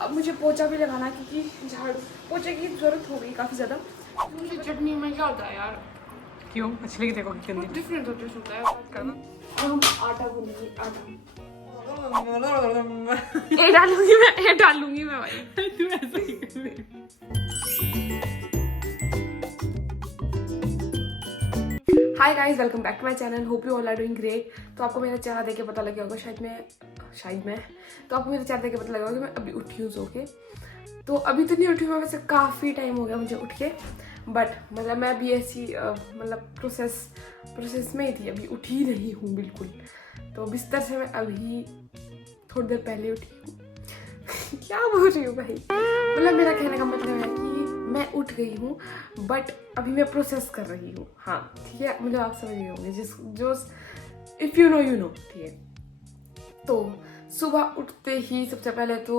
अब मुझे पोछा भी लगाना है क्योंकि झाड़ू पोछे की जरूरत हो गई काफ़ी ज़्यादा। मुझे चटनी में क्या होता है यार, क्यों अच्छी लगी देखो कितनी डिफरेंट होता है। हम आटा गूंदेंगे, आटा ये डालूंगी मैं भाई। तू ऐसे ही कर रही है। Hi guys, welcome back to my channel. Hope you all are doing great. तो आपको मेरा चेहरा देख के पता लग गया होगा शायद मैं तो आपको मेरा चेहरा देख के पता लगा होगा कि मैं अभी उठी हूँ सो के। तो अभी तो नहीं उठी हूँ मैं, वैसे काफ़ी टाइम हो गया मुझे उठ के, बट मतलब मैं अभी ऐसी मतलब प्रोसेस में ही थी, अभी उठी ही नहीं हूँ बिल्कुल। तो बिस्तर से मैं अभी थोड़ी देर पहले उठी हूँ। क्या बोल रही हूँ भाई, मतलब मेरा कहने का मतलब है कि मैं उठ गई हूँ बट अभी मैं प्रोसेस कर रही हूँ। हाँ ठीक है, मतलब आप समझ गए होंगे जो if you know you know, ठीक है। तो सुबह उठते ही सबसे पहले तो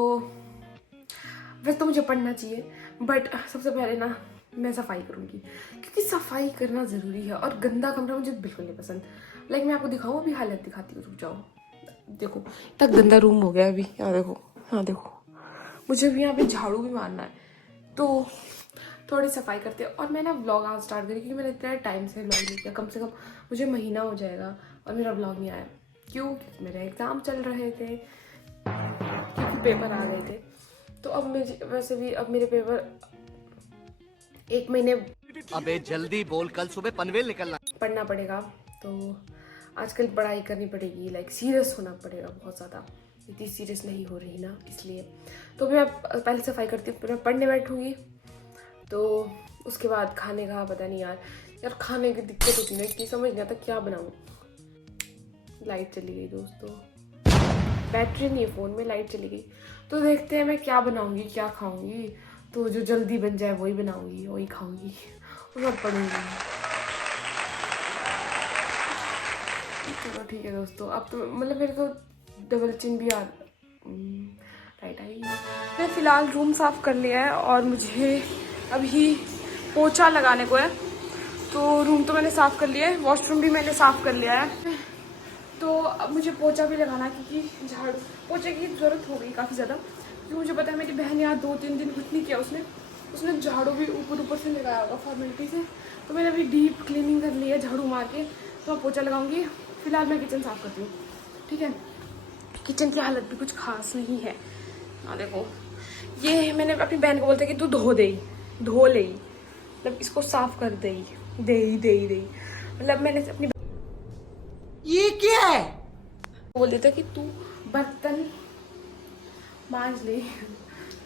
वैसे तो मुझे पढ़ना चाहिए, बट सबसे पहले ना मैं सफाई करूँगी क्योंकि सफाई करना ज़रूरी है। और गंदा कमरा मुझे बिल्कुल नहीं पसंद। लाइक मैं आपको दिखाऊँ, अभी हालत दिखाती हूँ, रुक जाओ। देखो इतना गंदा रूम हो गया अभी, यहाँ देखो, हाँ देखो। मुझे भी यहाँ पे झाड़ू भी मारना है, तो थोड़ी सफाई करते हैं। और मैंने व्लॉग आज स्टार्ट करी क्योंकि मैंने इतने टाइम से व्लॉग नहीं किया, कम से कम मुझे महीना हो जाएगा और मेरा व्लॉग नहीं आया। क्यों? क्योंकि मेरे एग्ज़ाम चल रहे थे, क्योंकि पेपर आ गए थे। तो अब मुझे वैसे भी अब मेरे पेपर 1 महीने अबे जल्दी बोल, कल सुबह पनवेल निकलना पढ़ना पड़ेगा। तो आजकल पढ़ाई करनी पड़ेगी, लाइक सीरियस होना पड़ेगा बहुत ज़्यादा। इतनी सीरियस नहीं हो रही ना, इसलिए। तो मैं पहले सफाई करती हूँ, फिर मैं पढ़ने बैठूँगी। तो उसके बाद खाने का पता नहीं यार खाने की दिक्कत होती है, कि समझ नहीं आता क्या बनाऊँ। लाइट चली गई दोस्तों, बैटरी नहीं है फ़ोन में, लाइट चली गई। तो देखते हैं मैं क्या बनाऊँगी, क्या खाऊँगी। तो जो जल्दी बन जाए वही बनाऊँगी, वही खाऊँगी और सब पढ़ूँगी। चलो ठीक है दोस्तों, अब तो मतलब मेरे को डबल चिन भी राइट आई। मैं फ़िलहाल रूम साफ़ कर लिया है और मुझे अभी पोछा लगाने को है। तो रूम तो मैंने साफ़ कर लिया है, वॉशरूम भी मैंने साफ़ कर लिया है। तो अब मुझे पोछा भी लगाना है क्योंकि झाड़ू पोछे की ज़रूरत हो गई काफ़ी ज़्यादा। क्योंकि मुझे पता है मेरी बहन यहाँ 2-3 दिन कुछ नहीं किया, उसने झाड़ू भी ऊपर से लगाया होगा फॉर्मेलिटी से। तो मैंने अभी डीप क्लीनिंग कर ली है झाड़ू मार के, तो मैं पोछा लगाऊंगी। फिलहाल मैं किचन साफ़ करती हूँ, ठीक है। किचन की हालत भी कुछ खास नहीं है। हाँ देखो, ये मैंने अपनी बहन को बोलता कि तू धो ले, मतलब इसको साफ़ कर दे। मतलब मैंने अपनी ये क्या है? बोल देता कि तू बर्तन मांज ले,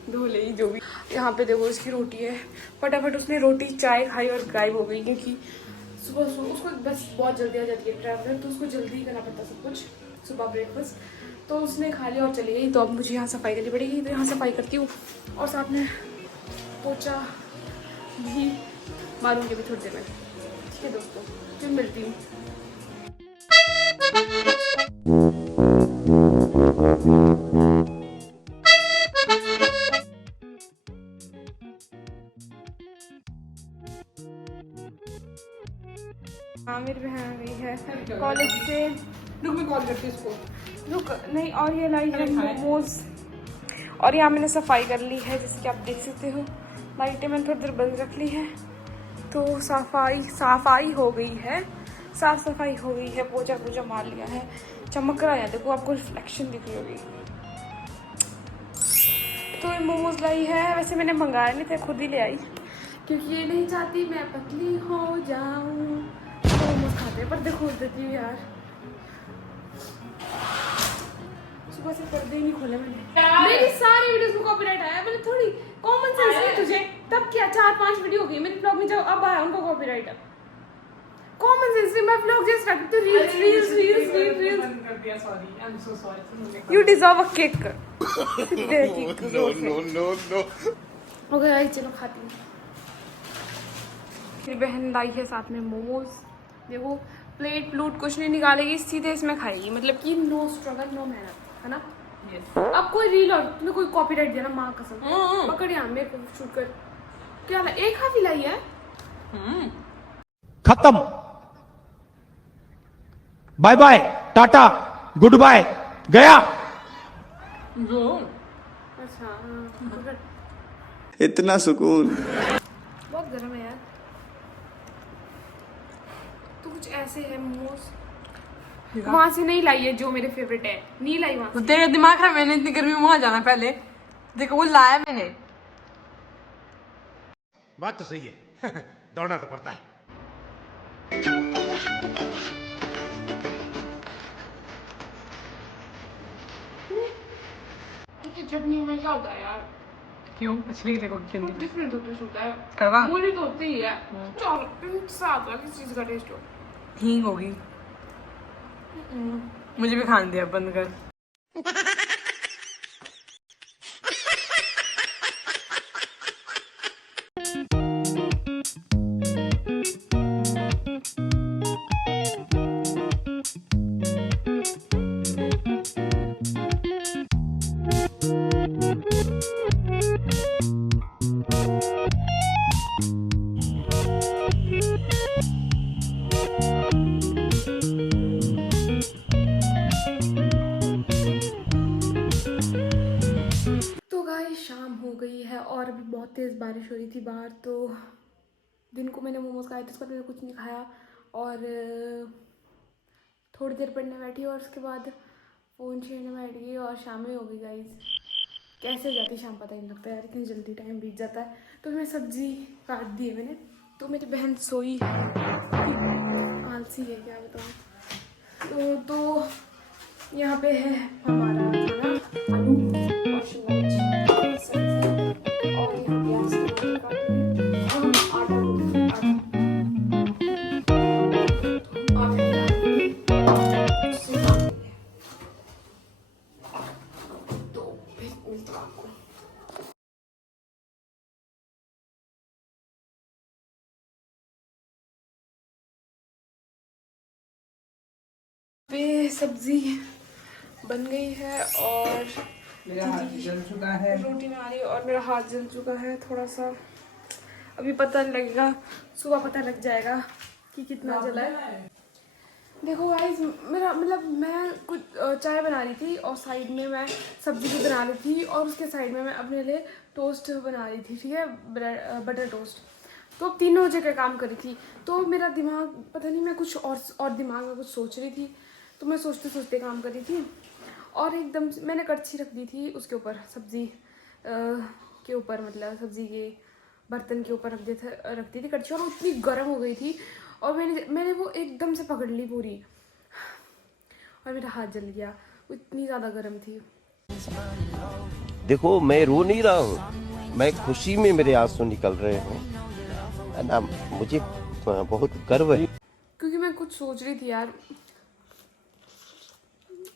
धो ले, जो भी। यहाँ पे देखो इसकी रोटी है, फटाफट उसने रोटी चाय खाई और गायब हो गई। क्योंकि सुबह उसको बस बहुत जल्दी आ जाती है ट्रैवलर, तो उसको जल्दी करना पड़ता सब कुछ, सुबह ब्रेकफास्ट। तो उसने खा लिया और चली गई। तो अब मुझे यहाँ सफाई करनी पड़ेगी, तो यहाँ सफाई करती हूँ और साथ में पोछा भी मारूंगी अभी थोड़ी देर में। ठीक है दोस्तों, फिर मिलती हूँ। हाँ मेरी बहन आ गई है कॉलेज से। रुक मैं कॉल करती हूँ इसको। रुक नहीं, और ये लाई है मोमोज। और यहाँ मैंने सफाई कर ली है, जैसे कि आप देख सकते हो। लाइटें मैंने थोड़ी देर बंद रख ली है। तो सफाई हो गई है, साफ सफाई हो गई है, पोछा मार लिया है। चमक रहा है, देखो आपको रिफ्लेक्शन दिख रही होगी। तो ये मोमोज लाई है, वैसे मैंने मंगाया नहीं था, खुद ही ले आई क्योंकि ये नहीं चाहती मैं पतली हो जाऊं। तो मोमोज खाते हैं, पर देखो देती हूँ यार। सुबह से पर्दे ही नहीं खोले मैंने। मेरी सारी वीडियोस में कॉपीराइट आया, मैंने थोड़ी कॉमन सेंस नहीं तुझे तब क्या। 4-5 वीडियो हो गई मेरी ब्लॉग में, जब अब आया उनको कॉपीराइट। कॉमन सेंस से मैं ब्लॉग जस्ट रखती हूँ, रील्स कर दिया, sorry, I am so sorry. You deserve a cake. No okay I, चलो खाती हूँ। मेरी बहन लाई है साथ में मोमोज। देखो प्लेट कुछ नहीं निकालेगी, सीधे इसमें खाएगी। मतलब कि नो स्ट्रगल नो मेहनत, है ना। अब कोई रील और तुम्हें कोई कॉपीराइट दिया ना, माँ कसम पकड़ यहाँ मेरे को शूट कर। क्या ला, एक हाथ ही लाई है। खत्म, bye bye, tata, goodbye, गया। अच्छा हाँ। इतना सुकून। बहुत गर्म है यार। तो कुछ ऐसे है मोमोज, वहां से नहीं लाई है जो मेरे फेवरेट है, नहीं लाई वहां तो से। तेरा दिमाग खराब, मैंने इतनी गर्मी में वहां जाना पहले, देखो वो लाया मैंने। बात तो सही है। दौड़ना तो पड़ता है। चटनी में क्या होता है यार? क्यों मछली की देखो कितनी डिफरेंट टेस्ट होता है। तवा मूली तो होती ही है। चलो साथ में किस चीज का टेस्ट हो? हींग होगी। मुझे भी खाने दिया बंद कर। तो गाइस शाम हो गई है और अभी बहुत तेज़ बारिश हो रही थी बाहर, तो दिन को मैंने मोमोज खाए थे, उसके बाद मैंने कुछ नहीं खाया और थोड़ी देर पढ़ने बैठी और उसके बाद फ़ोन छेड़ने बैठ गई और शाम ही हो गई गाइस। कैसे हो जाती शाम पता ही नहीं लगता यार, इतनी जल्दी टाइम बीत जाता है। तो मैं सब्जी काट दी है मैंने, तो मेरी बहन सोई है, आलसी है क्या बताऊँ। तो यहाँ पे है हमारा खाना, आलू और शिमला मिर्च, सब्जी और यहाँ प्याज टमाटर काटे हैं और हम आटा गूंथ आटा उससे काम लेंगे। तो फिर मिलते हैं आपको। पे सब्जी बन गई है और मेरा हाथ जल चुका है। रोटी बना रही है और मेरा हाथ जल चुका है थोड़ा सा। अभी पता नहीं लगेगा, सुबह पता लग जाएगा कि कितना जला है। देखो गाइस, मेरा मतलब मैं कुछ चाय बना रही थी और साइड में मैं सब्जी भी बना रही थी और उसके साइड में मैं अपने लिए टोस्ट बना रही थी, ठीक है, बटर टोस्ट। तो तीनों जगह काम कर रही थी, तो मेरा दिमाग पता नहीं, मैं कुछ और दिमाग में कुछ सोच रही थी, तो मैं सोचते सोचते काम कर रही थी और एकदम से मैंने कड़छी रख दी थी उसके ऊपर, सब्जी के ऊपर, मतलब सब्जी के बर्तन के ऊपर रख दी थी कड़छी, और वो इतनी गर्म हो गई थी और मैंने वो एकदम से पकड़ ली पूरी और मेरा हाथ जल गया, वो इतनी ज़्यादा गर्म थी। देखो मैं रो नहीं रहा हूँ, मैं खुशी में मेरे आंसू निकल रहे हैं ना, मुझे बहुत गर्व है। क्योंकि मैं कुछ सोच रही थी यार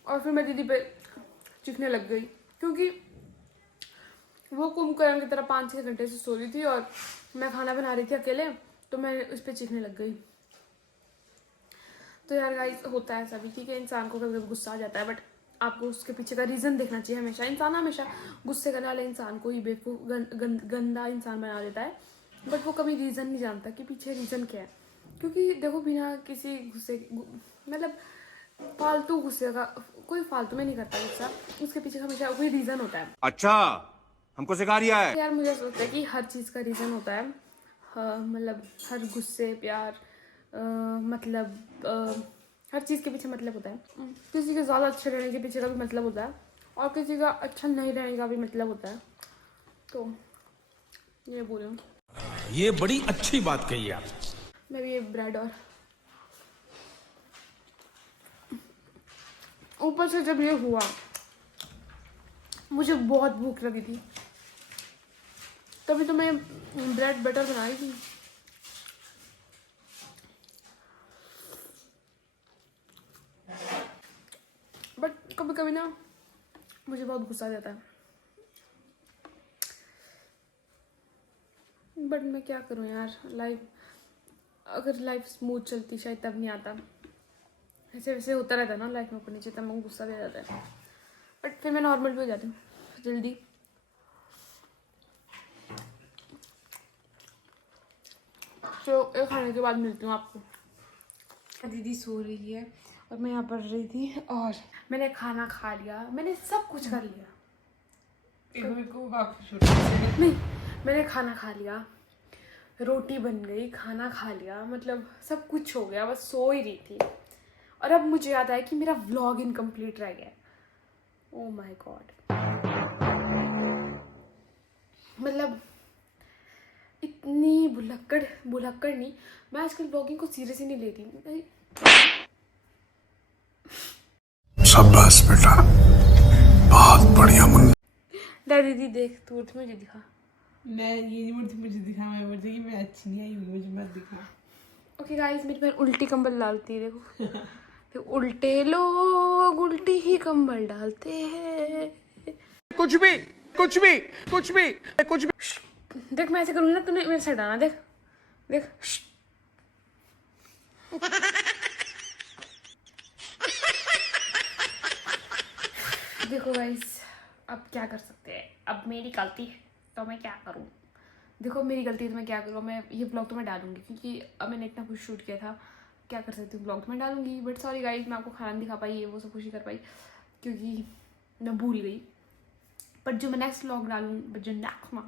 और फिर मैं दीदी पे चीखने लग गई, क्योंकि वो कुंभकर्ण की तरह 5-6 घंटे से सो रही थी और मैं खाना बना रही थी अकेले, तो मैं उस पर चीखने लग गई। तो यार गाइस, होता है ऐसा भी, ठीक है, इंसान को कभी कभी गुस्सा आ जाता है, बट आपको उसके पीछे का रीज़न देखना चाहिए हमेशा। इंसान हमेशा गुस्से करने वाले इंसान को ही बेवकूफ़ गंदा इंसान बना देता है, बट वो कभी रीज़न नहीं जानता कि पीछे रीज़न क्या है। क्योंकि देखो, बिना किसी गुस्से, मतलब फालतू गुस्से का कोई फालतू में नहीं करता गुस्सा, उसके पीछे हमेशा कोई रीज़न होता है। अच्छा, हमको सिखा रिया है। यार मुझे ऐसा लगता है कि हर चीज़ का रीज़न होता है, हाँ, मतलब हर गुस्से, प्यार, मतलब हर चीज़ के पीछे मतलब होता है। किसी के ज़्यादा अच्छे रहने के पीछे का भी मतलब होता है और किसी का अच्छा नहीं रहने का भी मतलब होता है। तो ये बोल रही हूँ, ये बड़ी अच्छी बात कही आप। मैं भी ये ब्रेड और ऊपर से जब ये हुआ, मुझे बहुत भूख लगी थी, तभी तो मैं ब्रेड बटर बनाई थी। बट कभी कभी ना मुझे बहुत गुस्सा आ जाता है, बट मैं क्या करूं यार, अगर लाइफ स्मूथ चलती शायद तब नहीं आता, ऐसे वैसे होता रहता है ना लाइफ में, ऊपर नीचे, तब मुझे गुस्सा भी आ जाता है, बट फिर मैं नॉर्मल भी हो जाती हूँ जल्दी। तो एक खाने के बाद मिलती हूँ आपको। दीदी सो रही है और मैं यहाँ पढ़ रही थी और मैंने खाना खा लिया, मैंने सब कुछ कर लिया, नहीं, मैंने खाना खा लिया, रोटी बन गई, खाना खा लिया, मतलब सब कुछ हो गया, बस सो ही रही थी। और अब मुझे याद आया कि मेरा व्लॉग इनकम्प्लीट रह गया। ओह माय गॉड, मतलब इतनी भुलक्कड़ नहीं। मैं आजकल ब्लॉगिंग को सीरियस ही नहीं ले रही। शाबाश बेटा, बहुत बढ़िया मुन्ना। दीदी देख, तू उठ, मुझे दिखा। मैं ये नहीं बोलती मुझे दिखा, मैं बोलती कि मैं अच्छी नहीं आई हूँ, मुझे मत दिखा। ओके गाइस, मेरी बहन उल्टी कंबल डालती है, देखो। तो उल्टे लोग उल्टी ही कंबल डालते हैं। कुछ भी देख, मैं ऐसे करूँगी ना, तूने मेरे से हटाना। देख देख। देखो गाइस, अब क्या कर सकते हैं, अब मेरी गलती है तो मैं क्या करूँ। देखो मेरी गलती है तो मैं क्या करूँ। मैं ये ब्लॉग तो मैं डालूंगी, क्योंकि अब मैंने इतना कुछ शूट किया था, क्या कर सकती हूँ, ब्लॉग तो मैं डालूंगी। बट सॉरी गाइस, मैं आपको खाना नहीं दिखा पाई, वो सब कुछ ही कर पाई क्योंकि मैं भूल गई। बट जो मैं नेक्स्ट व्लॉग डालूंगी, जो मैं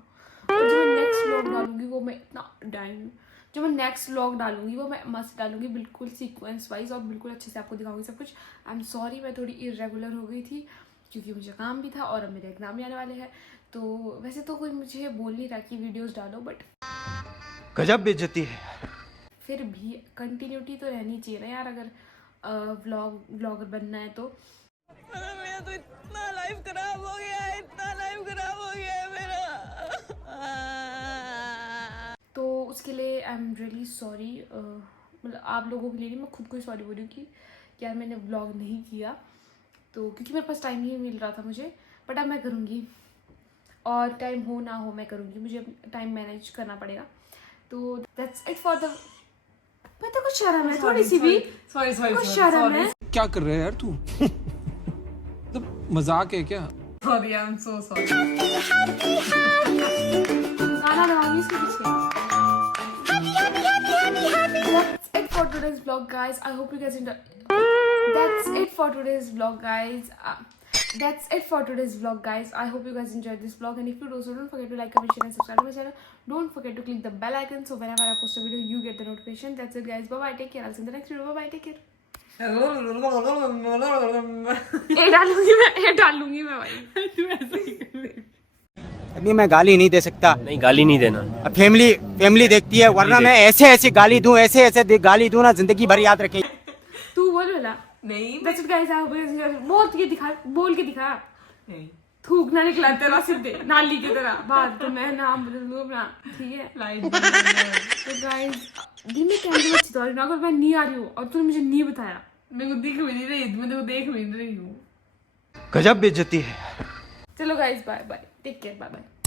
नेक्स्ट व्लॉग डालूंगी वो मैं इतना डाइन, जो मैं नेक्स्ट व्लॉग डालूंगी वो मैं मस्त डालूंगी, बिल्कुल सीक्वेंस वाइज और बिल्कुल अच्छे से आपको दिखाऊंगी सब कुछ। आई एम सॉरी, मैं थोड़ी इरेगुलर हो गई थी क्योंकि मुझे काम भी था और अब मेरे एग्जाम भी आने वाले हैं। तो वैसे तो कोई मुझे बोल नहीं रहा कि वीडियोस डालो, बट गजब बेइज्जती है। फिर भी कंटिन्यूटी तो रहनी चाहिए ना यार, अगर व्लॉगर बनना है तो। मेरा तो इतना लाइफ खराब हो गया है, इतना लाइफ खराब हो गया है मेरा। तो उसके लिए आई एम रियली सॉरी। मतलब आप लोगों के लिए नहीं, मैं खुद को ही सॉरी बोल रही हूँ कि यार मैंने व्लॉग नहीं किया, तो क्योंकि मेरे पास टाइम नहीं मिल रहा था मुझे। बट अब मैं करूँगी, और टाइम हो ना हो मैं करूँगी, मुझे अब टाइम मैनेज करना पड़ेगा। तो दैट्स इट फॉर द। मैं तो कुछ शर्म है थोड़ी सी भी, कुछ शर्म है। क्या कर रहे है यार तू? तो मजाक है क्या? Sorry, I am so sorry. गाना लगाऊंगी इसके पीछे। That's it for today's vlog, guys. I hope you guys enjoy. That's it for today's vlog, guys. That's it for today's vlog, guys. I hope you guys enjoyed this vlog, and if you do, so don't forget to like, comment, share, and subscribe to my channel. Don't forget to click the bell icon so whenever I post a video, you get the notification. That's it, guys. Bye bye. Take care. I'll see you in the next video. Bye bye. Take care. ये डालूंगी मैं भाई। तू ऐसे ही कर रही। अभी मैं गाली नहीं दे सकता। नहीं, गाली नहीं देना। अब फैमिली देखती है, वरना मैं ऐसे गाली दूं, ऐसे गाली दूं ना, जिंदगी भर याद रखें। तू बोल वाला नहीं, That's it, guys. I hope you guys enjoyed. बोल के दिखा। नहीं, थूक ना निकला तेरा सीधे नाली की तरह बात। तो मैं नाम बदल दूँ अपना, ठीक है। लाइट तो गाइस, दिन में कैमरे अच्छी तो ना, अगर मैं नहीं आ रही हूँ और तूने मुझे नहीं बताया। मेरे को दिख भी नहीं रही, मैं तो देख भी नहीं रही हूँ। गजब बेइज्जती है। चलो guys, bye bye, take care, bye bye.